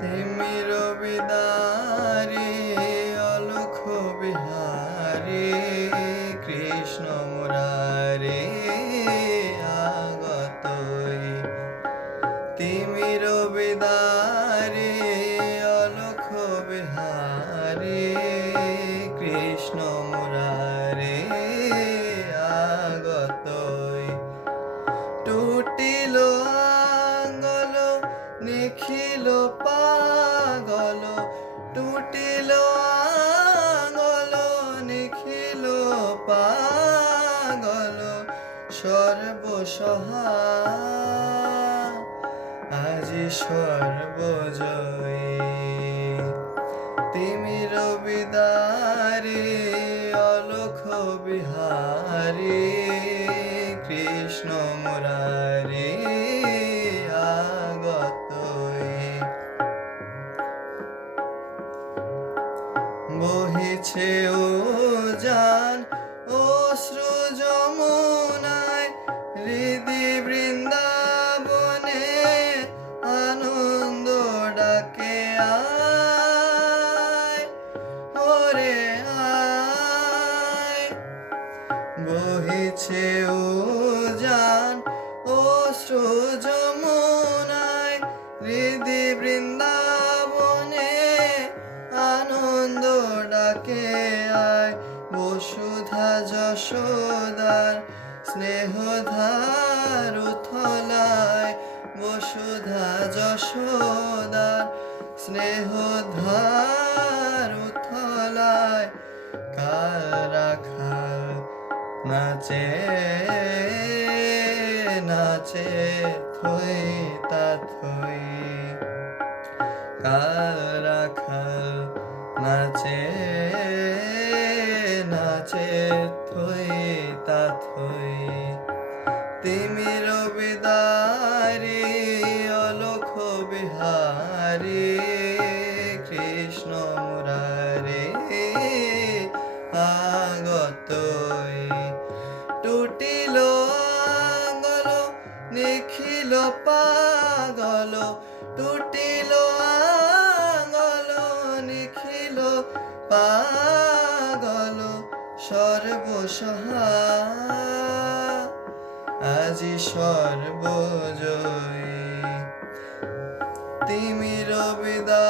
তিমির বিদারে অলখ বিহারে কৃষ্ণ মুরারে আগতই। তিমির বিদারে অলখ বিহারে কৃষ্ণ মুরারে আগতই। টুটিল আঙ্গল নিখিল পাগল, টুটিল আঙ্গল নিখিল পাগল, সর্বসহা আজি সর্বজয়ী। তিমির বিদারে অলখ বিহারে কৃষ্ণ মুরারে আগতই। বহিছে উজান অশ্রু যমুনায়, হৃদি বৃন্দাবনে আনন্দ ডাকে আয়, ওরে আয়। বহিছে উজান অশ্রু যমুনায়, হৃদি বৃন্দাবনে আনন্দ ডাকে আয়। বসুধা যশোদার স্নেহধার উথলায়, বসুধা যশোদার স্নেহধার উথলায়। কাল রাখাল নাচে নাচে থই তা থই, কাল রাখাল নাচে নাচে থই তা থই। তিমির বিদারে অলখ বিহারে কৃষ্ণ মুরারে আগতই। টুটিল আঙ্গল নিখিল পাগল, টুটিল আঙ্গল নিখিল পাগল, সর্বসহা আজি সর্বজয়ী। তিমির বিদারে